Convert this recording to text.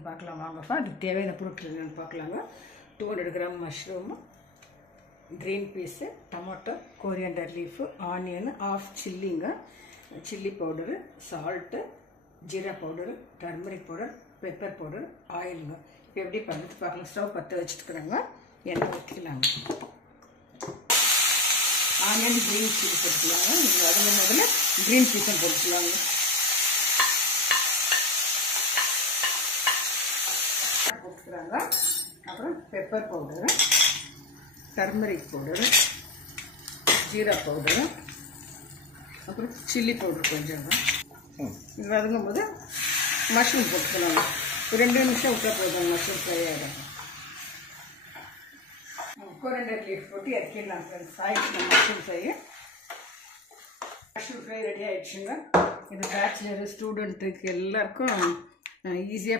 செய்யறதுன்னு பார்க்கலாம் வாங்கப்பா. அதுக்கு தேவையான பொருட்கள் என்னென்னு பார்க்கலாங்க. 200 gram mushroom, green peas, tomato, coriander leaf, onion, ஆஃப் சில்லிங்க, chilli powder, salt, jeera powder, turmeric powder, pepper powder, ஆயிலுங்க. இப்போ எப்படி பண்ணிட்டு பார்க்கலாம். ஸ்டவ் பற்ற வச்சுட்டுக்கிறாங்க. எண்ணெய் ஊற்றிக்கலாங்க. ஆனியன் க்ரீன் சில்லி போட்டுக்கலாங்க. நீங்கள் அதில் முதல்ல க்ரீன் பீஸும் போட்டுக்கலாங்க. போட்டுக்கிறாங்க. அப்புறம் pepper powder, turmeric powder, jeera powder, அப்புறம் சில்லி பவுடர் கொஞ்சம். இது வதங்கும் போது மஷ்ரூம் போட்டுக்கலாங்க. 2 நிமிஷம் விட்டா போதும், மஷ்ரூம் ஃப்ரை ஆகிடும். கோரியண்டர் லீஃப் போட்டு இறக்கிடலாம் ஃப்ரெண்ட்ஸ். ஆயிடுச்சு mushroom fry. Mushroom fry ready ஆகிடுச்சுங்க. இது பேச்சுலர் ஸ்டூடெண்ட்டுக்கு எல்லாருக்கும் ஈஸியாக